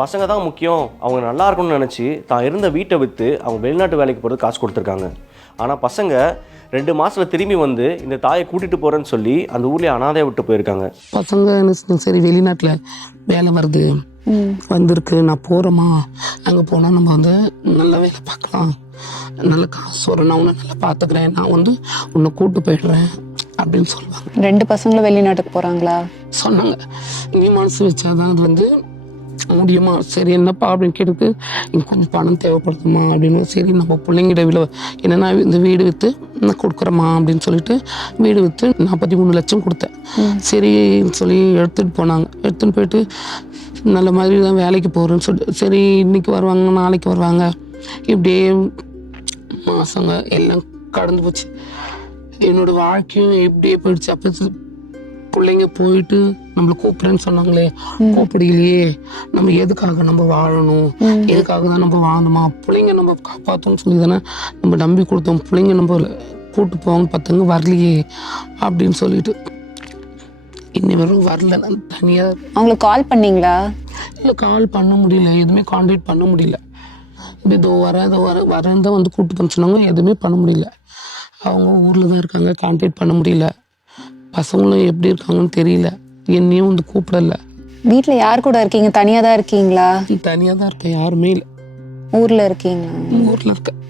பசங்க தான் முக்கியம், அவங்க நல்லா இருக்கணும்னு நினச்சி தான் இருந்த வீட்டை விற்று அவங்க வெளிநாட்டு வேலைக்கு போகிறது காசு கொடுத்துருக்காங்க. ஆனால் பசங்க 2 மாதத்தில் திரும்பி வந்து இந்த தாயை கூட்டிகிட்டு போகிறேன்னு சொல்லி அந்த ஊர்லேயே அனாதையை விட்டு போயிருக்காங்க. பசங்க என்ன சரி வெளிநாட்டில் வேலை வருது வந்திருக்கு, நான் போகிறேம்மா, அங்கே போனால் நம்ம வந்து நல்ல வேலை பார்க்கலாம், நல்ல காசு வரும், நான் உன்னை நல்லா பார்த்துக்கிறேன், நான் வந்து உன்னை கூப்பிட்டு போயிடுறேன் அப்படின்னு சொல்லுவாங்க. 2 பசங்களும் வெளிநாட்டுக்கு போகிறாங்களா? சொன்னாங்க. நீ மனசு வச்சாதான் அது வந்து முடியுமா? சரி என்னப்பா அப்படின்னு கேட்டுட்டு, எனக்கு கொஞ்சம் பணம் தேவைப்படுதுமா அப்படின்னு. சரி நம்ம பிள்ளைங்கிட்ட என்னன்னா இந்த வீடு விற்று நான் கொடுக்குறேம்மா அப்படின்னு சொல்லிட்டு வீடு விற்று 43 லட்சம் கொடுத்தேன். சரின்னு சொல்லி எடுத்துகிட்டு போனாங்க. எடுத்துகிட்டு போயிட்டு நல்ல மாதிரி தான் வேலைக்கு போகிறேன்னு சொல்லிட்டு சரி இன்னைக்கு வருவாங்க நாளைக்கு வருவாங்க, இப்படியே மாதங்க எல்லாம் கடந்து போச்சு. என்னோட வாழ்க்கையும் இப்படியே போயிடுச்சு. அப்போ பிள்ளைங்க போயிட்டு நம்மளை கூப்பிடுறேன்னு சொன்னாங்களே, கூப்பிடலையே, நம்ம எதுக்காக நம்ம வாழணும், எதுக்காக தான் நம்ம வாழணுமா, பிள்ளைங்க நம்ம காப்பாற்றணும்னு சொல்லி தானே நம்ம நம்பி கொடுத்தோம், பிள்ளைங்க நம்ம கூப்பிட்டு போவாங்க பார்த்தாங்க வரலையே அப்படின்னு சொல்லிட்டு இன்னி வரும் வரல. நான் தனியாக அவங்களுக்கு கால் பண்ணீங்களா? இல்லை கால் பண்ண முடியல, எதுவுமே கான்டாக்ட் பண்ண முடியல. இப்படி இதோ வரேன் தான் வந்து கூப்பிட்டு பண்ண சொன்னாங்க, எதுவுமே பண்ண முடியல. அவங்க ஊரில் தான் இருக்காங்க, கான்டாக்ட் பண்ண முடியல. பசங்களும் எப்படி இருக்காங்கன்னு தெரியல, என்னையும் வந்து கூப்பிடல. வீட்டில் யார் கூட இருக்கீங்க? தனியாக தான் இருக்கீங்களா? தனியாக தான் இருக்கேன், யாருமே இல்லை. ஊரில் இருக்கீங்களா? ஊரில் இருக்கேன்.